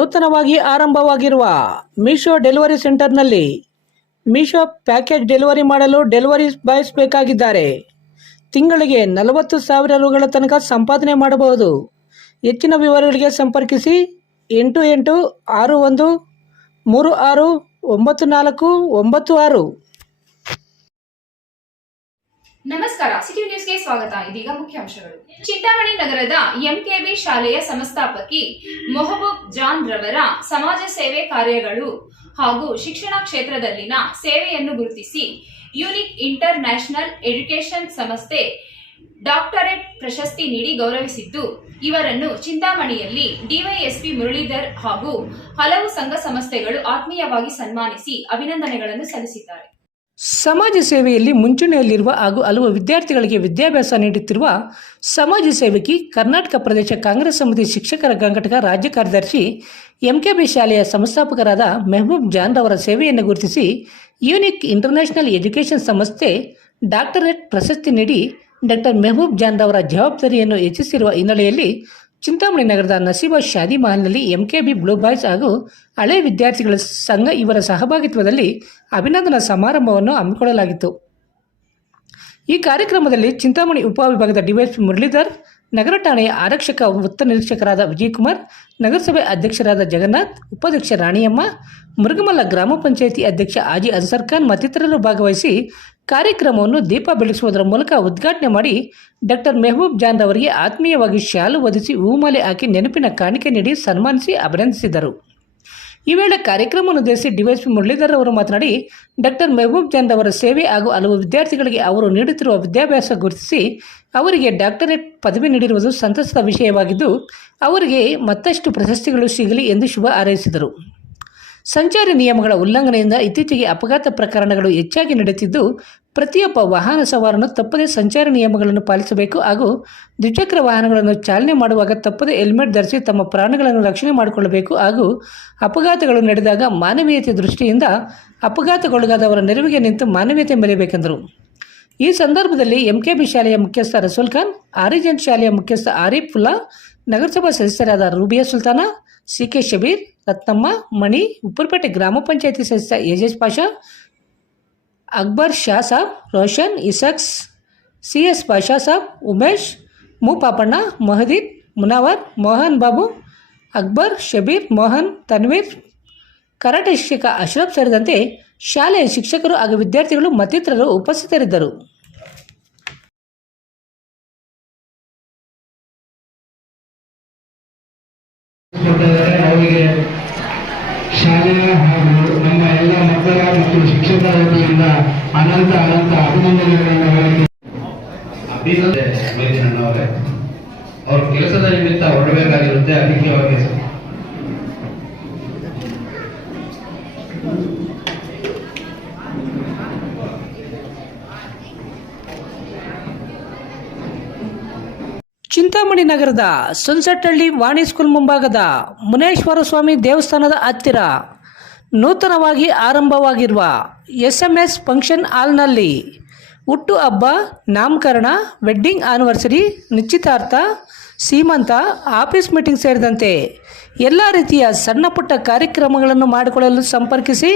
ನೂತನವಾಗಿ ಆರಂಭವಾಗಿರುವ Meesho delivery ಸೆಂಟರ್ನಲ್ಲಿ ಮೀಶೋ ಪ್ಯಾಕೇಜ್ ಡೆಲಿವರಿ ಮಾಡಲು ಡೆಲಿವರಿ ಬಾಯ್ಸ್ ಬೇಕಾಗಿದ್ದಾರೆ ತಿಂಗಳಿಗೆ ನಲವತ್ತು ಸಾವಿರ ರುಗಳ ತನಕ ಸಂಪಾದನೆ ಮಾಡಬಹುದು. ಹೆಚ್ಚಿನ ವಿವರಗಳಿಗೆ ಸಂಪರ್ಕಿಸಿ ಎಂಟು ಎಂಟು ಆರು ಒಂದು ಮೂರು ಆರು ಒಂಬತ್ತು ನಾಲ್ಕು ಒಂಬತ್ತು ಆರು. ನಮಸ್ಕಾರ, ಸಿಟಿ ನ್ಯೂಸ್ಗೆ ಸ್ವಾಗತ. ಇದೀಗ ಮುಖ್ಯಾಂಶಗಳು. ಚಿಂತಾಮಣಿ ನಗರದ ಎಂಕೆಬಿ ಶಾಲೆಯ ಸಂಸ್ಥಾಪಕಿ ಮೊಹಬೂಬ್ ಜಾನ್ ರವರ ಸಮಾಜ ಸೇವೆ ಕಾರ್ಯಗಳು ಹಾಗೂ ಶಿಕ್ಷಣ ಕ್ಷೇತ್ರದಲ್ಲಿನ ಸೇವೆಯನ್ನು ಗುರುತಿಸಿ ಯುನಿಕ್ ಇಂಟರ್ ನ್ಯಾಷನಲ್ ಎಜುಕೇಷನ್ ಸಂಸ್ಥೆ ಡಾಕ್ಟರೇಟ್ ಪ್ರಶಸ್ತಿ ನೀಡಿ ಗೌರವಿಸಿದ್ದು. ಇವರನ್ನು ಚಿಂತಾಮಣಿಯಲ್ಲಿ ಡಿವೈಎಸ್ಪಿ ಮುರಳೀಧರ್ ಹಾಗೂ ಹಲವು ಸಂಘ ಸಂಸ್ಥೆಗಳು ಆತ್ಮೀಯವಾಗಿ ಸನ್ಮಾನಿಸಿ ಅಭಿನಂದನೆಗಳನ್ನು ಸಲ್ಲಿಸಿದ್ದಾರೆ. ಸಮಾಜ ಸೇವೆಯಲ್ಲಿ ಮುಂಚೂಣಿಯಲ್ಲಿರುವ ಹಾಗೂ ಹಲವು ವಿದ್ಯಾರ್ಥಿಗಳಿಗೆ ವಿದ್ಯಾಭ್ಯಾಸ ನೀಡುತ್ತಿರುವ ಸಮಾಜ ಸೇವಕಿ ಕರ್ನಾಟಕ ಪ್ರದೇಶ ಕಾಂಗ್ರೆಸ್ ಸಮಿತಿ ಶಿಕ್ಷಕರ ಘಟಕ ರಾಜ್ಯ ಕಾರ್ಯದರ್ಶಿ ಎಂಕೆಬಿ ಶಾಲೆಯ ಸಂಸ್ಥಾಪಕರಾದ ಮೆಹಬೂಬ್ ಜಾನ್ ಅವರ ಸೇವೆಯನ್ನು ಗುರುತಿಸಿ ಯೂನಿಕ್ ಇಂಟರ್ನ್ಯಾಷನಲ್ ಎಜುಕೇಷನ್ ಸಂಸ್ಥೆ ಡಾಕ್ಟರೇಟ್ ಪ್ರಶಸ್ತಿ ನೀಡಿ ಡಾಕ್ಟರ್ ಮೆಹಬೂಬ್ ಜಾನ್ ಅವರ ಜವಾಬ್ದಾರಿಯನ್ನು ಹೆಚ್ಚಿಸಿರುವ ಹಿನ್ನೆಲೆಯಲ್ಲಿ ಚಿಂತಾಮಣಿ ನಗರದ ನಸೀಬಾ ಶಾದಿ ಮಹಲ್ನಲ್ಲಿ ಎಂಕೆಬಿ ಬ್ಲೂ ಬಾಯ್ಸ್ ಹಾಗೂ ಹಳೆ ವಿದ್ಯಾರ್ಥಿಗಳ ಸಂಘ ಇವರ ಸಹಭಾಗಿತ್ವದಲ್ಲಿ ಅಭಿನಂದನಾ ಸಮಾರಂಭವನ್ನು ಹಮ್ಮಿಕೊಳ್ಳಲಾಗಿತ್ತು. ಈ ಕಾರ್ಯಕ್ರಮದಲ್ಲಿ ಚಿಂತಾಮಣಿ ಉಪವಿಭಾಗದ ಡಿವೈಎಸ್ಪಿ ಮುರಳೀಧರ್, ನಗರ ಠಾಣೆಯ ಆರಕ್ಷಕ ವೃತ್ತ ನಿರೀಕ್ಷಕರಾದ ವಿಜಯಕುಮಾರ್, ನಗರಸಭೆ ಅಧ್ಯಕ್ಷರಾದ ಜಗನ್ನಾಥ್, ಉಪಾಧ್ಯಕ್ಷ ರಾಣಿಯಮ್ಮ ಮುರುಗಮಲ್ಲ ಗ್ರಾಮ ಪಂಚಾಯಿತಿ ಅಧ್ಯಕ್ಷ ಆಜಿ ಅನ್ಸರ್ ಖಾನ್ ಮತ್ತಿತರರು ಭಾಗವಹಿಸಿ ಕಾರ್ಯಕ್ರಮವನ್ನು ದೀಪ ಬೆಳೆಸುವುದರ ಮೂಲಕ ಉದ್ಘಾಟನೆ ಮಾಡಿ ಡಾಕ್ಟರ್ ಮೆಹಬೂಬ್ ಜಾನ್ ಅವರಿಗೆ ಆತ್ಮೀಯವಾಗಿ ಶಾಲು ಒದಿಸಿ ಹೂಮಾಲೆ ಹಾಕಿ ನೆನಪಿನ ಕಾಣಿಕೆ ನೀಡಿ ಸನ್ಮಾನಿಸಿ ಅಭಿನಂದಿಸಿದರು. ಈ ವೇಳೆ ಕಾರ್ಯಕ್ರಮವನ್ನು ಉದ್ದೇಶಿಸಿ ಡಿವೈಎಸ್ಪಿ ಮುರಳೀಧರ್ ಅವರು ಮಾತನಾಡಿ, ಡಾಕ್ಟರ್ ಮೆಹಬೂಬ್ ಜಾನ್ ಅವರ ಸೇವೆ ಹಾಗೂ ಹಲವು ವಿದ್ಯಾರ್ಥಿಗಳಿಗೆ ಅವರು ನೀಡುತ್ತಿರುವ ವಿದ್ಯಾಭ್ಯಾಸ ಗುರುತಿಸಿ ಅವರಿಗೆ ಡಾಕ್ಟರೇಟ್ ಪದವಿ ನೀಡಿರುವುದು ಸಂತಸದ ವಿಷಯವಾಗಿದ್ದು, ಅವರಿಗೆ ಮತ್ತಷ್ಟು ಪ್ರಶಸ್ತಿಗಳು ಸಿಗಲಿ ಎಂದು ಶುಭ ಹಾರೈಸಿದರು. ಸಂಚಾರಿ ನಿಯಮಗಳ ಉಲ್ಲಂಘನೆಯಿಂದ ಇತ್ತೀಚೆಗೆ ಅಪಘಾತ ಪ್ರಕರಣಗಳು ಹೆಚ್ಚಾಗಿ ನಡೆಯುತ್ತಿದ್ದು ಪ್ರತಿಯೊಬ್ಬ ವಾಹನ ಸವಾರನು ತಪ್ಪದೇ ಸಂಚಾರಿ ನಿಯಮಗಳನ್ನು ಪಾಲಿಸಬೇಕು ಹಾಗೂ ದ್ವಿಚಕ್ರ ವಾಹನಗಳನ್ನು ಚಾಲನೆ ಮಾಡುವಾಗ ತಪ್ಪದೇ ಹೆಲ್ಮೆಟ್ ಧರಿಸಿ ತಮ್ಮ ಪ್ರಾಣಗಳನ್ನು ರಕ್ಷಣೆ ಮಾಡಿಕೊಳ್ಳಬೇಕು ಹಾಗೂ ಅಪಘಾತಗಳು ನಡೆದಾಗ ಮಾನವೀಯತೆ ದೃಷ್ಟಿಯಿಂದ ಅಪಘಾತಗೊಳಗಾದವರ ನೆರವಿಗೆ ನಿಂತು ಮಾನವೀಯತೆ ಮೆರೆಯಬೇಕೆಂದರು. ಈ ಸಂದರ್ಭದಲ್ಲಿ ಎಂಕೆಬಿ ಶಾಲೆಯ ಮುಖ್ಯಸ್ಥ ರಸೂಲ್ ಖಾನ್, ಆರಿಜೆಂಟ್ ಶಾಲೆಯ ಮುಖ್ಯಸ್ಥ ಆರಿಫ್ ಫುಲ್ಲಾ, ನಗರಸಭಾ ಸದಸ್ಯರಾದ ರೂಬಿಯಾ ಸುಲ್ತಾನ, ಸಿ ಕೆ ಶಬೀರ್ ರತ್ನಮ್ಮ ಮಣಿ ಉಪ್ಪರಪೇಟೆ ಗ್ರಾಮ ಪಂಚಾಯತಿ ಸದಸ್ಯ ಯಜೇಶ್ ಪಾಷಾ, ಅಕ್ಬರ್ ಶಾ ಸಾಬ್, ರೋಷನ್, ಇಸಕ್ಸ್ ಸಿ ಎಸ್ ಪಾಷಾ ಸಾಬ್, ಉಮೇಶ್ ಮು ಪಾಪಣ್ಣ ಮೊಹದೀನ್ ಮುನಾವರ್ ಮೋಹನ್ ಬಾಬು, ಅಕ್ಬರ್, ಶಬೀರ್, ಮೋಹನ್, ತನ್ವೀರ್, ಕರಾಟೆ ಶಿಕ್ಷಕ ಅಶ್ರಫ್ ಸೇರಿದಂತೆ ಶಾಲೆಯ ಶಿಕ್ಷಕರು ಹಾಗೂ ವಿದ್ಯಾರ್ಥಿಗಳು ಮತ್ತಿತರರು ಉಪಸ್ಥಿತರಿದ್ದರು. ಶಾಲೆಯ ಹಾಗೂ ನಮ್ಮ ಎಲ್ಲ ಮಕ್ಕಳ ಮತ್ತು ಶಿಕ್ಷಕರ ವತಿಯಿಂದ ಅನಂತ ಅನಂತ ಅಭಿನಂದನೆಗಳನ್ನು ಅಭಿನಂದನೆ ಅವರು ಕೆಲಸದ ನಿಮಿತ್ತ ಹೊರಡಬೇಕಾಗಿರುತ್ತೆ, ಅದಕ್ಕೆ ಅವರಿಗೆ ಚಿಂತಾಮಣಿ ನಗರದ ಸುನ್ಸಟ್ಟಹಳ್ಳಿ ವಾಣಿ ಸ್ಕೂಲ್ ಮುಂಭಾಗದ ಮುನೇಶ್ವರ ಸ್ವಾಮಿ ದೇವಸ್ಥಾನದ ಹತ್ತಿರ ನೂತನವಾಗಿ ಆರಂಭವಾಗಿರುವ ಎಸ್ ಎಂ ಎಸ್ ಫಂಕ್ಷನ್ ಹಾಲ್ನಲ್ಲಿ ಹುಟ್ಟು ಹಬ್ಬ, ನಾಮಕರಣ, ವೆಡ್ಡಿಂಗ್ ಆನಿವರ್ಸರಿ, ನಿಶ್ಚಿತಾರ್ಥ, ಸೀಮಂತ, ಆಫೀಸ್ ಮೀಟಿಂಗ್ ಸೇರಿದಂತೆ ಎಲ್ಲ ರೀತಿಯ ಸಣ್ಣ ಪುಟ್ಟ ಕಾರ್ಯಕ್ರಮಗಳನ್ನು ಮಾಡಿಕೊಳ್ಳಲು ಸಂಪರ್ಕಿಸಿ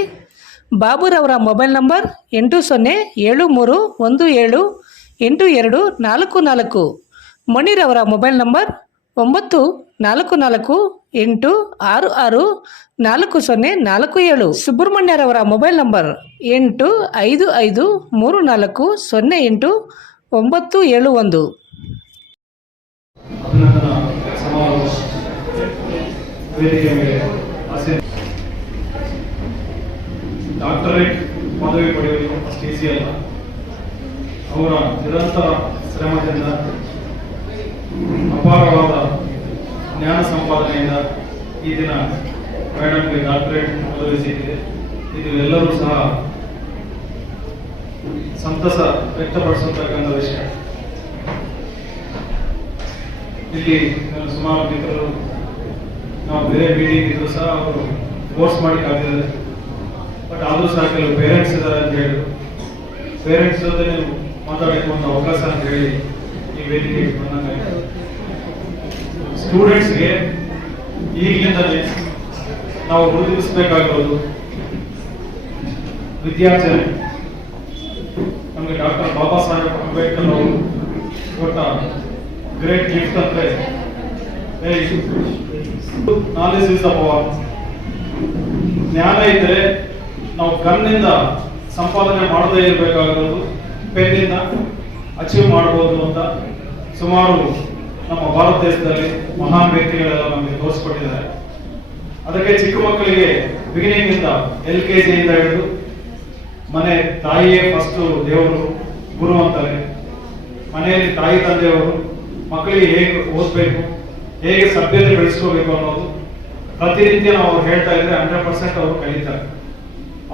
ಬಾಬುರವರ ಮೊಬೈಲ್ ನಂಬರ್ ಎಂಟು ಸೊನ್ನೆ ಏಳು ಮೂರು ಒಂದು ಏಳು ಎಂಟು ಎರಡು ನಾಲ್ಕು ನಾಲ್ಕು ಮಣಿರವರ ಮೊಬೈಲ್ ನಂಬರ್ ಒಂಬತ್ತು ನಾಲ್ಕು ನಾಲ್ಕು ಎಂಟು ಆರು ಆರು ನಾಲ್ಕು ಸೊನ್ನೆ ನಾಲ್ಕು ಏಳು. ಸುಬ್ರಹ್ಮಣ್ಯರವರ ಮೊಬೈಲ್ ನಂಬರ್ ಎಂಟು ಐದು ಐದು ಮೂರು ನಾಲ್ಕು ಸೊನ್ನೆ ಎಂಟು ಒಂಬತ್ತು ಏಳು ಒಂದು. ಡಾಕ್ಟರೇಟ್ ಪದವಿ ಪಡೆಯುವುದು ಅಷ್ಟು ಅಲ್ಲ ಅವರ ನಿರಂತರ ಶ್ರಮದಿಂದ ಅಪಾರವಾದ ಜ್ಞಾನ ಸಂಪಾದನೆಯಿಂದ ಈ ದಿನ ಮೇಡಮ್ಗೆ ಡಾಕ್ಟರೇಟ್ ಸಿಕ್ಕಿದೆ. ಇದು ಎಲ್ಲರೂ ಸಹ ಸಂತಸ ವ್ಯಕ್ತಪಡಿಸತಕ್ಕಂಥ ವಿಷಯ. ಇಲ್ಲಿ ಸುಮಾರು ಮಿತ್ರರು, ನಾವು ಬೇರೆ ಮೀಟಿಂಗ್ ಇದ್ರು ಸಹ ಅವರು ಕೋರ್ಸ್ ಮಾಡಿ ಆಗಿದ್ದಾರೆ ಬಟ್ ಆದರೂ ಸಹ ಕೆಲವು ಪೇರೆಂಟ್ಸ್ ಇದ್ದಾರೆ ಅಂತ ಹೇಳಿ ಪೇರೆಂಟ್ಸ್ ಜೊತೆ ನೀವು ಮಾತಾಡಬೇಕು ಅಂತ ಅವಕಾಶ ಅಂತ ಹೇಳಿ ಈ ವೇದಿಕೆ ಬಂದಂಗೆ ಸ್ಟೂಡೆಂಟ್ಸ್ಗೆ ಈಗಲಿಂದಲೇ ನಾವು ಗುರುತಿಸಬೇಕಾಗಿರೋದು ವಿದ್ಯಾರ್ಥಿ ನಮಗೆ ಡಾಕ್ಟರ್ ಬಾಬಾ ಸಾಹೇಬ್ ಅಂಬೇಡ್ಕರ್ ಅವರು ಕೊಟ್ಟ ಗ್ರೇಟ್ ಗಿಫ್ಟ್ ಅಂದ್ರೆ ನಾಲೆಜ್ ಇಸ್ ದ ಜ್ಞಾನ ಇದ್ರೆ ನಾವು ಕಣ್ಣಿಂದ ಸಂಪಾದನೆ ಮಾಡದೇ ಇರಬೇಕಾಗಿರೋದು ಪೆನ್ನಿಂದ ಅಚೀವ್ ಮಾಡಬಹುದು ಅಂತ ಸುಮಾರು ನಮ್ಮ ಭಾರತ ದೇಶದಲ್ಲಿ ಮಹಾನ್ ವ್ಯಕ್ತಿಗಳೆಲ್ಲ ನಮಗೆ ತೋರಿಸ್ಕೊಟ್ಟಿದ್ದಾರೆ. ಅದಕ್ಕೆ ಚಿಕ್ಕ ಮಕ್ಕಳಿಗೆ ಬಿಗಿನಿಂಗ್ ಇಂದ ಎಲ್ ಕೆ ಜಿಯಿಂದ ಹಿಡಿದು ಮನೆ ತಾಯಿಯೇ ಫಸ್ಟ್ ದೇವರು, ಗುರು ಅಂತಾರೆ ಮನೆಯಲ್ಲಿ ತಾಯಿ ತಂದೆಯವರು, ಮಕ್ಕಳಿಗೆ ಹೇಗೆ ಓದಬೇಕು, ಹೇಗೆ ಸಭ್ಯತೆ ಬೆಳೆಸ್ಕೋಬೇಕು ಅನ್ನೋದು ಪ್ರತಿನಿತ್ಯ ನಾವು ಅವ್ರು ಹೇಳ್ತಾ ಇದ್ರೆ ಹಂಡ್ರೆಡ್ ಪರ್ಸೆಂಟ್ ಅವರು ಕಲಿತಾರೆ.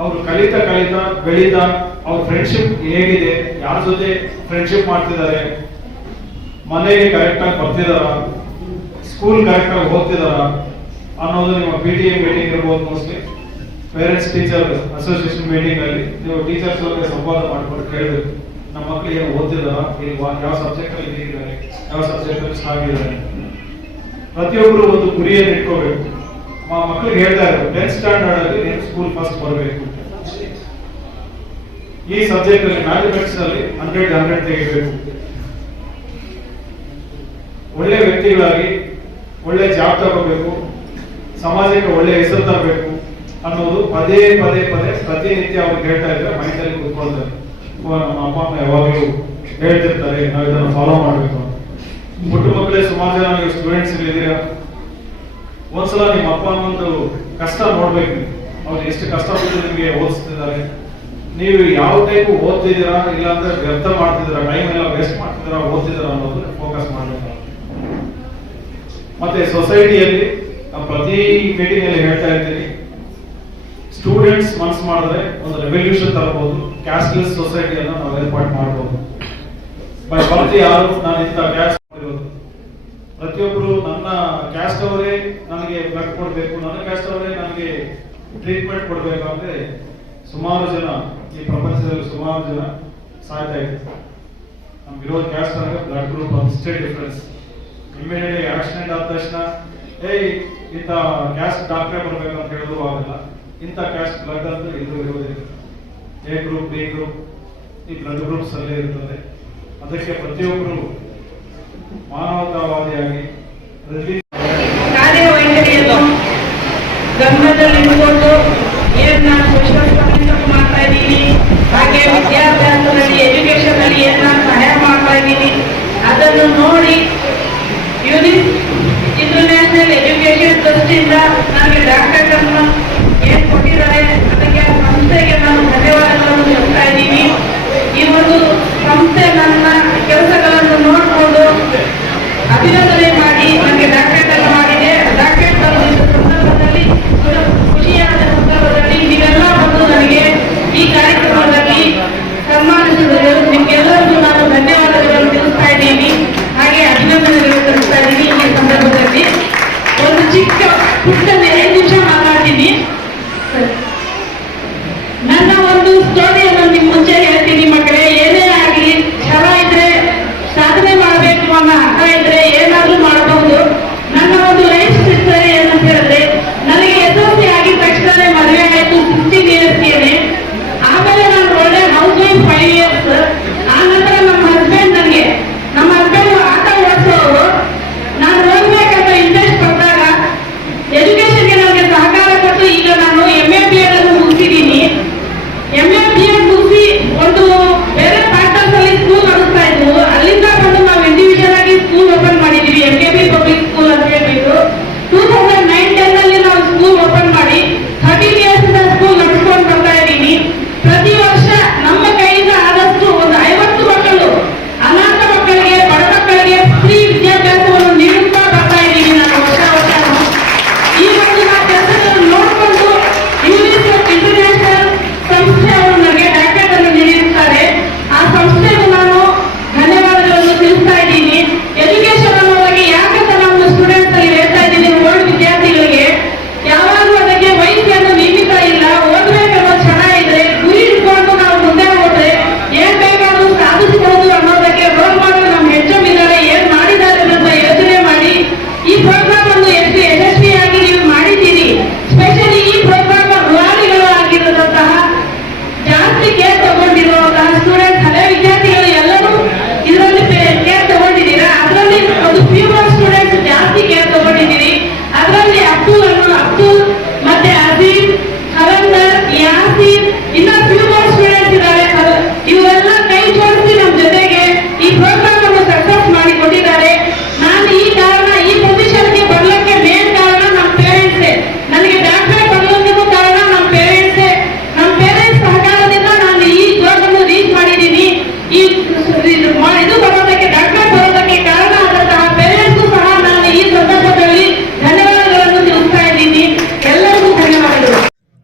ಅವರು ಕಲಿತಾ ಕಲಿತಾ ಬೆಳೀತಾ ಅವ್ರ ಫ್ರೆಂಡ್ಶಿಪ್ ಹೇಗಿದೆ, ಯಾರ ಜೊತೆ ಫ್ರೆಂಡ್ಶಿಪ್ ಮಾಡ್ತಿದ್ದಾರೆ ಮನೆಗೆ ಕರೆಕ್ಟಾಗಿ ಬರ್ತಿದಾರ? ಸ್ಕೂಲ್ ಕರೆಕ್ಟಾಗಿ ಹೋಗ್ತಿದಾರ ಅನ್ನೋದು ನಿಮ್ಮ ಪಿ ಟಿ ಎ ಮೀಟಿಂಗ್ ಇರ್ಬೋದು mostly parents teacher association meeting ಅಲ್ಲಿ ನೀವು ಟೀಚರ್ಸ್ ಜೊತೆ ಸಂವಾದ ಮಾಡ್ಕೊಂಡು ಕೇಳಬೇಕು. ನಮ್ಮ ಮಕ್ಕಳು ಏನು ಓದ್ತಿದಾರ? ಯಾವ ಸಬ್ಜೆಕ್ಟ್ ಅಲ್ಲಿ ಹೇಗಿದ್ದಾರೆ ಯಾವ ಸಬ್ಜೆಕ್ಟ್ ಅಲ್ಲಿ ಆಗಿದ್ದಾರೆ ಪ್ರತಿಯೊಬ್ಬರು ಒಂದು ಗುರಿಯನ್ನು ಇಟ್ಕೋಬೇಕು. ಮಕ್ಕಳಿಗೆ ಹೇಳ್ತಾ ಇದ್ರು ಟೆಂತ್ ಸ್ಟ್ಯಾಂಡರ್ಡ್ ಅಲ್ಲಿ ನೀನು ಸ್ಕೂಲ್ ಫಸ್ಟ್ ಬರಬೇಕು ಈ ಸಬ್ಜೆಕ್ಟ್ ಅಲ್ಲಿ ಮ್ಯಾಥಮೆಟಿಕ್ಸ್ ಅಲ್ಲಿ ಹಂಡ್ರೆಡ್ ಹಂಡ್ರೆಡ್ ತೆಗಿಬೇಕು. ಒಳ್ಳೆ ವ್ಯಕ್ತಿಗಳಾಗಿ, ಒಳ್ಳೆ ಜಾಬ್ ತಗೋಬೇಕು, ಸಮಾಜಕ್ಕೆ ಒಳ್ಳೆ ಹೆಸರು ತರಬೇಕು ಅನ್ನೋದು ಪದೇ ಪದೇ ಪದೇ ಪ್ರತಿನಿತ್ಯ ಅವ್ರು ಹೇಳ್ತಾ ಇದ್ರೆ ಮೈಂಡಲ್ಲಿ ಕುತ್ಕೊಳ್ತಾರೆ ನಮ್ಮ ಅಪ್ಪ ಅಮ್ಮ ಯಾವಾಗಲೂ ಹೇಳ್ತಿರ್ತಾರೆ, ನಾವು ಇದನ್ನು ಫಾಲೋ ಮಾಡಬೇಕು ಅಂತ. ಪುಟ್ಟ ಮಕ್ಕಳೇ ಸುಮಾರು ಜನ ನೀವು ಸ್ಟೂಡೆಂಟ್ಸ್ ಇದ್ದೀರಾ? ಒಂದ್ಸಲ ನಿಮ್ಮ ಅಪ್ಪ ಅಮ್ಮಂದು ಕಷ್ಟ ನೋಡ್ಬೇಕು. ಅವ್ರು ಎಷ್ಟು ಕಷ್ಟ ಕಷ್ಟಪಟ್ಟು ನಿಮಗೆ ಓದಿಸ್ತಿದ್ದಾರೆ. ನೀವು ಯಾವ ಟೈಪ್ ಓದ್ತಿದ್ದೀರಾ ಇಲ್ಲ ಅಂದ್ರೆ ವ್ಯರ್ಥ ಮಾಡ್ತಿದ್ದೀರಾ ಟೈಮ್ ಎಲ್ಲ ವೇಸ್ಟ್ ಮಾಡ್ತಿದ್ದೀರಾ, ಓದ್ತಿದ್ದೀರಾ ಅನ್ನೋದು ಫೋಕಸ್ ಮಾಡಬೇಕು. ಮತ್ತೆ ಸೊಸೈಟಿಯಲ್ಲಿ ಪ್ರತಿ ಮೀಟಿಂಗ್ ಅಲ್ಲಿ ಹೇಳ್ತಾ ಇರ್ತೀನಿ. ಸ್ಟೂಡೆಂಟ್ಸ್ ಮನ್ಸು ಮಾಡಿದ್ರೆ ಒಂದು ರೆವಲ್ಯೂಷನ್ ತರಬಹುದು ಕ್ಯಾಸ್ಟ್ಲೆಸ್ ಸೊಸೈಟಿಯನ್ನ ನಾವು ಏರ್ಪಾಟ್ ಮಾಡಬಹುದು ಬೈ ಪ್ರತಿ ಯಾರು, ನಾನು ಇಂಥ ಕ್ಯಾಸ್ಟ್ ಮಾಡಿರೋದು. ಪ್ರತಿಯೊಬ್ಬರು ನನ್ನ ಕ್ಯಾಸ್ಟ್ ಅವರೇ ನನಗೆ ಬ್ಲಡ್ ಕೊಡಬೇಕು, ನನ್ನ ಕ್ಯಾಸ್ಟ್ ಅವರೇ ನನಗೆ ಟ್ರೀಟ್ಮೆಂಟ್ ಕೊಡಬೇಕು ಅಂದ್ರೆ ಸುಮಾರು ಜನ, ಈ ಪ್ರಪಂಚದಲ್ಲಿ ಸುಮಾರು ಜನ ಸಾಯ್ತಾ ನಮ್ಗೆ ಇರೋ ಕ್ಯಾಸ್ಟ್ ಅಂದ್ರೆ ಬ್ಲಡ್ ಗ್ರೂಪ್ ಅಷ್ಟೇ ಡಿಫ್ರೆನ್ಸ್ ಇಮಿಡಿಯೇಟ್ಲಿ ಆಕ್ಸಿಡೆಂಟ್ ಆದ ತಕ್ಷಣ, ಏಯ್, ಇಂಥ ಕ್ಯಾಸ್ಟ್ ಡಾಕ್ಟ್ರೇ ಬರಬೇಕು ಅಂತ ಹೇಳಿದ್ರು ಆಗಲ್ಲ. ಇಂಥ ಕ್ಯಾಸ್ಟ್ ಬ್ಲಡ್ ಅಂತ ಇದು ಇರುವುದಿಲ್ಲ ಎ ಗ್ರೂಪ್ ಬಿ ಗ್ರೂಪ್ ಈ ಬ್ಲಡ್ ಗ್ರೂಪ್ಸ್ ಅಲ್ಲೇ ಇರ್ತದೆ. ಅದಕ್ಕೆ ಪ್ರತಿಯೊಬ್ಬರು ಮಾನವತಾವಾದಿಯಾಗಿ ಇದ್ದೀನಿ, ಹಾಗೆ ವಿದ್ಯಾಭ್ಯಾಸದಲ್ಲಿ ಎಜುಕೇಶನ್ ಅಲ್ಲಿ ಏನ್ ಸಹಾಯ ಮಾಡ್ತಾ ಇದ್ದೀನಿ, ಅದನ್ನು ನೋಡಿ ಯುನಿಕ್ ಇಂಟರ್ನ್ಯಾಷನಲ್ ಎಜುಕೇಶನ್ ಟ್ರಸ್ಟಿಂದ ನನಗೆ ಡಾಕ್ಟರ್ ಅನ್ನು ಏನ್ ಕೊಟ್ಟಿದ್ದಾರೆ ಅದಕ್ಕೆ ಸಂಸ್ಥೆಗೆ ನಾನು ಧನ್ಯವಾದಗಳನ್ನು ಹೇಳ್ತಾ ಇದ್ದೀನಿ. ಈ ಒಂದು ಸಂಸ್ಥೆ ನನ್ನ ಕೆಲಸಗಳನ್ನು ನೋಡಿಕೊಂಡು ಅಭಿನಂದನೆ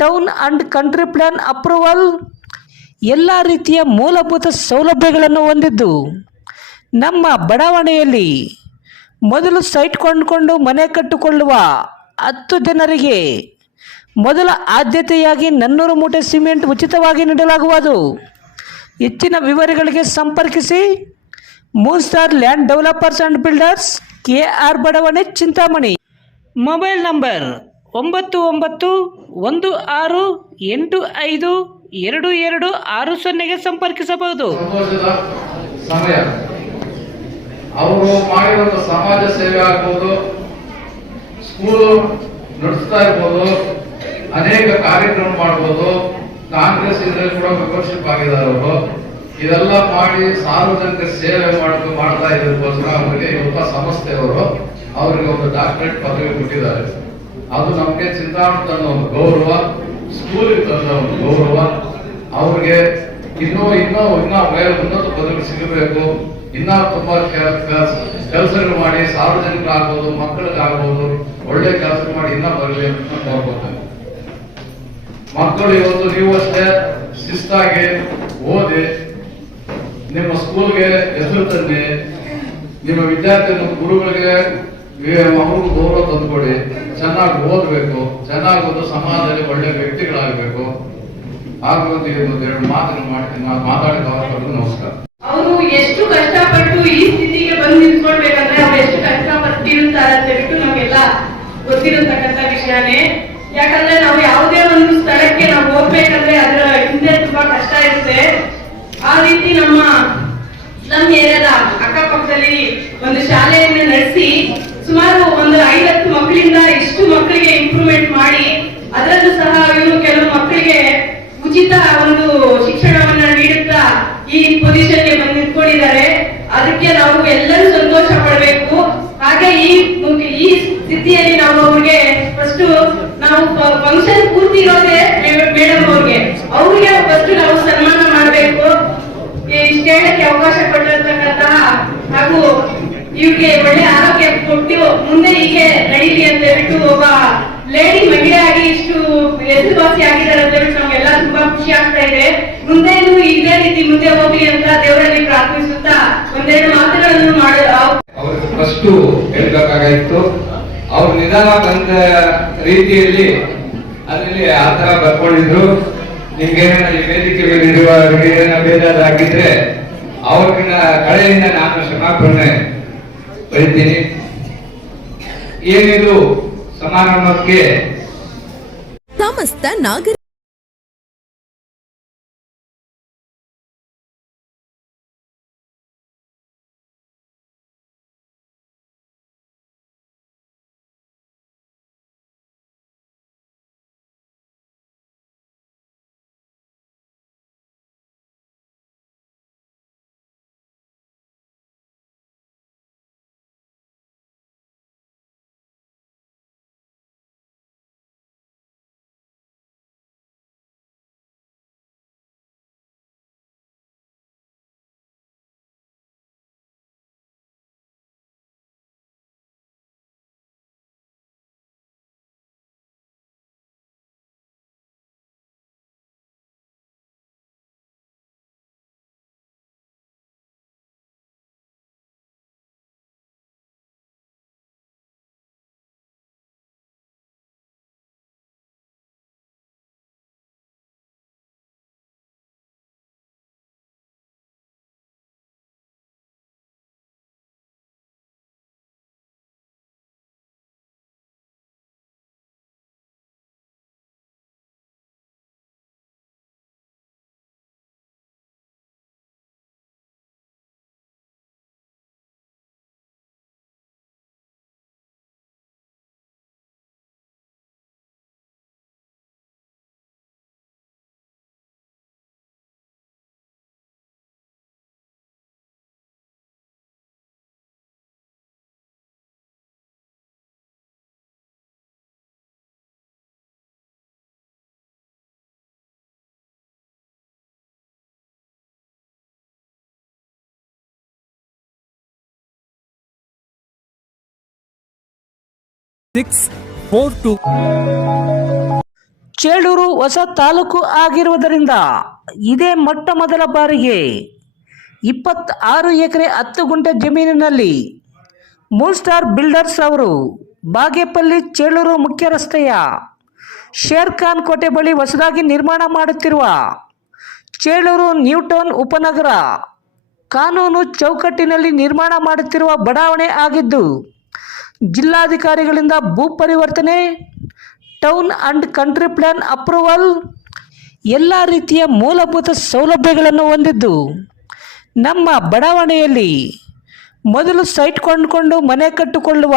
town and country plan approval ಎಲ್ಲ ರೀತಿಯ ಮೂಲಭೂತ ಸೌಲಭ್ಯಗಳನ್ನು ಹೊಂದಿದ್ದು ನಮ್ಮ ಬಡಾವಣೆಯಲ್ಲಿ ಮೊದಲು ಸೈಟ್ ಕೊಂಡುಕೊಂಡು ಮನೆ ಕಟ್ಟಿಕೊಳ್ಳುವ ಹತ್ತು ಜನರಿಗೆ ಮೊದಲ ಆದ್ಯತೆಯಾಗಿ ನನ್ನೂರು ಮೂಟೆ ಸಿಮೆಂಟ್ ಉಚಿತವಾಗಿ ನೀಡಲಾಗುವುದು. ಹೆಚ್ಚಿನ ವಿವರಗಳಿಗೆ ಸಂಪರ್ಕಿಸಿ moon star land developers and builders K R ಬಡಾವಣೆ ಚಿಂತಾಮಣಿ. ಮೊಬೈಲ್ ನಂಬರ್ ಒಂಬತ್ತು ಒಂಬತ್ತು ಒಂದು ಆರು ಎಂಟು ಐದು ಎರಡು ಎರಡು ಆರು ಸೊನ್ನೆಗೆ ಸಂಪರ್ಕಿಸಬಹುದು. ಅವರು ಮಾಡಿರುವಂತ ಸಮಾಜ ಸೇವೆ ಆಗ್ಬೋದು, ಸ್ಕೂಲು ನಡೆಸ್ತಾ ಇರ್ಬೋದು, ಅನೇಕ ಕಾರ್ಯಕ್ರಮ ಮಾಡ್ಬೋದು. ಕಾಂಗ್ರೆಸ್ ಇದರಲ್ಲಿ ಕೂಡ ಮೆಂಬರ್ಶಿಪ್ ಆಗಿದ್ದಾರೆ ಅವರು. ಇದೆಲ್ಲ ಮಾಡಿ ಸಾರ್ವಜನಿಕ ಸೇವೆ ಮಾಡಬೇಕು ಮಾಡ್ತಾ ಇದ್ದಕ್ಕೋಸ್ಕರ ಅವರಿಗೆ ಇವತ್ತ ಸಂಸ್ಥೆಯವರು ಅವರಿಗೆ ಒಂದು ಡಾಕ್ಟರೇಟ್ ಪದವಿ ಕೊಟ್ಟಿದ್ದಾರೆ. ಅದು ನಮಗೆ ಸಿದ್ಧಾರ್ಥ ಒಂದು ಗೌರವ ಸ್ಕೂಲ್ ತಂದ ಒಂದು ಗೌರವ. ಅವ್ರಿಗೆ ಇನ್ನೂ ಇನ್ನೂ ಇನ್ನೂ ಬೇರೆ ಉನ್ನತ ಪದವಿ ಸಿಗಬೇಕು. ಇನ್ನ ತುಂಬಾ ಕೆಲಸಗಳು ಮಾಡಿ ಸಾರ್ವಜನಿಕರಾಗ್ಬೋದು, ಮಕ್ಕಳಿಗಾಗ್ಬೋದು, ಒಳ್ಳೆ ಕೆಲಸ ಮಾಡಿ ಇನ್ನೂ ಬರಲಿ ಅಂತ ನೋಡ್ಕೊತೇನೆ ಮಕ್ಕಳು ಇವತ್ತು ನೀವು ಅಷ್ಟೇ ಶಿಸ್ತಾಗಿ ಓದಿ, ನಿಮ್ಮ ಸ್ಕೂಲ್ಗೆ ಹೆಸರು ತನ್ನಿ ನಿಮ್ಮ ವಿದ್ಯಾರ್ಥಿ ಗುರುಗಳಿಗೆ ಅವ್ರಿಗೂ ಗೌರವ ತಂದುಕೊಡಿ ಚೆನ್ನಾಗಿ ಓದಬೇಕು. ಚೆನ್ನಾಗಿ ಓದು ಸಮಾಜದಲ್ಲಿ ಒಳ್ಳೆ ವ್ಯಕ್ತಿಗಳಾಗಬೇಕು. ಆಗುವಂತ ಎರಡು ಮಾತನ್ನು ಮಾಡಿ ಮಾತಾಡಿದ ಅವರಿಗೂ ನಮಸ್ಕಾರ. ಅವರು ಎಷ್ಟು ಕಷ್ಟಪಟ್ಟು ಈ ಸ್ಥಿತಿಗೆ ಬಂದು ನಿಂತ್ಕೊಳ್ಬೇಕಂದ್ರೆ ಅವ್ರು ಎಷ್ಟು ಕಷ್ಟಪಟ್ಟಿರ್ತಾರೆ ಅಂತ ಹೇಳ್ಬಿಟ್ಟು ನಮಗೆಲ್ಲ ಗೊತ್ತಿರತಕ್ಕಂತ ವಿಷಯನೇ. ಯಾಕಂದ್ರೆ ನಾವು ಯಾವುದೇ ಒಂದು ಸ್ಥಳಕ್ಕೆ ನಾವು ಹೋಗ್ಬೇಕಂದ್ರೆ ಅದರ ಹಿಂದೆ ತುಂಬಾ ಕಷ್ಟ ಇರುತ್ತೆ. ಆ ರೀತಿ ನಮ್ಮ ನಮ್ಮ ಏರಿಯಾದ ಅಕ್ಕಪಕ್ಕದಲ್ಲಿ ಒಂದು ಶಾಲೆಯನ್ನ ನಡೆಸಿ ಸುಮಾರು ಒಂದು ಐವತ್ತು ಮಕ್ಕಳಿಂದ ಇಷ್ಟು ಮಕ್ಕಳಿಗೆ ಇಂಪ್ರೂವ್ಮೆಂಟ್ ಮಾಡಿ, ಅದರಲ್ಲೂ ಸಹ ಇವರು ಕೆಲವು ಮಕ್ಕಳಿಗೆ ಉಚಿತ ಒಂದು ಶಿಕ್ಷಣವನ್ನ ನೀಡುತ್ತಾ ಈ ಪೊಸಿಷನ್ಗೆ ಬಂದು ನಿಂತ್ಕೊಂಡಿದ್ದಾರೆ. ಅದಕ್ಕೆ ನಾವು ಎಲ್ಲರೂ ಸಂತೋಷ ಪಡಬೇಕು. ಹಾಗೆ ಈ ಈ ಸ್ಥಿತಿಯಲ್ಲಿ ನಾವು ಅವ್ರಿಗೆ ಫಸ್ಟ್ ನಾವು ಫಂಕ್ಷನ್ ಪೂರ್ತಿ ಇರೋದೇ ಮೇಡಮ್ ಅವ್ರಿಗೆ. ಅವ್ರಿಗೆ ಫಸ್ಟ್ ನಾವು ಸನ್ಮಾನ ಮಾಡಬೇಕು ಇಷ್ಟ ಹೇಳಕ್ಕೆ ಅವಕಾಶ ಕೊಟ್ಟಿರ್ತಕ್ಕಂತಹ ಹಾಗೂ ಇವ್ರಿಗೆ ಒಳ್ಳೆ ಆರೋಗ್ಯ ಕೊಟ್ಟು ಮುಂದೆ ಹೀಗೆ ನಡೀಲಿ ಅಂತ ಹೇಳ್ಬಿಟ್ಟು ಒಬ್ಬ ಲೇಡಿ ಮಹಿಳೆಯಾಗಿ ಇಷ್ಟು ಹೆಸರುವಾಸಿ ಆಗಿದ್ದಾರೆ ಅಂತ ಹೇಳಿ ನಮ್ಗೆಲ್ಲ ತುಂಬಾ ಖುಷಿ ಆಗ್ತಾ ಇದೆ. ಮುಂದೇನು ಇದೇ ರೀತಿ ಮುಂದೆ ಹೋಗಿ ಅಂತ ದೇವರಲ್ಲಿ ಪ್ರಾರ್ಥಿಸುತ್ತಾ ಒಂದೆರಡು ಮಾತುಗಳನ್ನು ಮಾಡ ಅವ್ರಿಗೆ ಫಸ್ಟ್ ಹೇಳ್ಬೇಕಾಗಿತ್ತು ಅವ್ರು ನಿಧಾನ ಬಂದ ರೀತಿಯಲ್ಲಿ ಅದರಲ್ಲಿ ಆ ತರ ಬರ್ಕೊಂಡಿದ್ರು. ನಿಮ್ಗೆ ಈ ವೇದಿಕೆ ಮೇಲೆ ಇರುವ ಏನಾರ ಬೇಜಾರಾಗಿದ್ರೆ ಅವ್ರಿಗಿನ ಕಳೆಯಿಂದ ನಾನು ಕ್ಷಮಾಪಣೆ ಬರೀತೀನಿ. ಏನಿದು? ಸಮಾರಂಭಕ್ಕೆ ಸಮಸ್ತ ನಾಗರಿಕ ಸಿಕ್ಸ್ ಫೋರ್ ಟು ಚೇಳೂರು ಹೊಸ ತಾಲೂಕು ಆಗಿರುವುದರಿಂದ ಇದೇ ಮೊಟ್ಟ ಮೊದಲ ಬಾರಿಗೆ ಇಪ್ಪತ್ತಾರು ಎಕರೆ ಹತ್ತು ಗುಂಟೆ ಜಮೀನಿನಲ್ಲಿ ಮೂಲ್ ಸ್ಟಾರ್ ಬಿಲ್ಡರ್ಸ್ ಅವರು ಬಾಗೇಪಲ್ಲಿ ಚೇಳೂರು ಮುಖ್ಯ ರಸ್ತೆಯ ಶೇರ್ ಖಾನ್ ಕೋಟೆ ಬಳಿ ಹೊಸದಾಗಿ ನಿರ್ಮಾಣ ಮಾಡುತ್ತಿರುವ ಚೇಳೂರು ನ್ಯೂಟೌನ್ ಉಪನಗರ ಕಾನೂನು ಚೌಕಟ್ಟಿನಲ್ಲಿ ನಿರ್ಮಾಣ ಮಾಡುತ್ತಿರುವ ಬಡಾವಣೆ ಆಗಿದ್ದು ಜಿಲ್ಲಾಧಿಕಾರಿಗಳಿಂದ ಭೂ ಪರಿವರ್ತನೆ, town and country plan approval, ಎಲ್ಲ ರೀತಿಯ ಮೂಲಭೂತ ಸೌಲಭ್ಯಗಳನ್ನು ಹೊಂದಿದ್ದು. ನಮ್ಮ ಬಡಾವಣೆಯಲ್ಲಿ ಮೊದಲು ಸೈಟ್ ಕೊಂಡುಕೊಂಡು ಮನೆ ಕಟ್ಟಿಕೊಳ್ಳುವ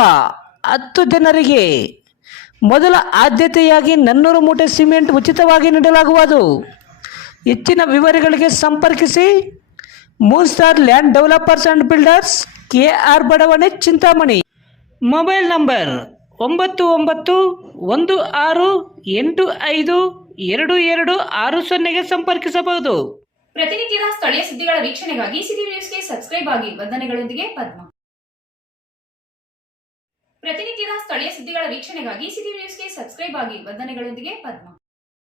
ಹತ್ತು ಜನರಿಗೆ ಮೊದಲ ಆದ್ಯತೆಯಾಗಿ ನನ್ನೂರು ಮೂಟೆ ಸಿಮೆಂಟ್ ಉಚಿತವಾಗಿ ನೀಡಲಾಗುವುದು. ಹೆಚ್ಚಿನ ವಿವರಗಳಿಗೆ ಸಂಪರ್ಕಿಸಿ moon star land developers and builders K R ಬಡಾವಣೆ ಚಿಂತಾಮಣಿ. ಮೊಬೈಲ್ ನಂಬರ್ ಒಂಬತ್ತು ಒಂಬತ್ತು ಒಂದು ಆರು ಎಂಟು ಐದು ಎರಡು ಎರಡು ಆರು ಸೊನ್ನೆಗೆ ಸಂಪರ್ಕಿಸಬಹುದು. ಪ್ರತಿನಿತ್ಯದ ಸ್ಥಳೀಯ ಸುದ್ದಿಗಳ ವೀಕ್ಷಣೆಗಾಗಿ ಸಿಟಿ ನ್ಯೂಸ್ಗೆ ಸಬ್ಸ್ಕ್ರೈಬ್ ಆಗಿ. ವಂದನೆಗಳೊಂದಿಗೆ ಪದ್ಮ. ಪ್ರತಿನಿತ್ಯದ ಸ್ಥಳೀಯ ಸುದ್ದಿಗಳ ವೀಕ್ಷಣೆಗಾಗಿ ಸಿಟಿ ನ್ಯೂಸ್ಗೆ ಸಬ್ಸ್ಕ್ರೈಬ್ ಆಗಿ. ವಂದನೆಗಳೊಂದಿಗೆ ಪದ್ಮ.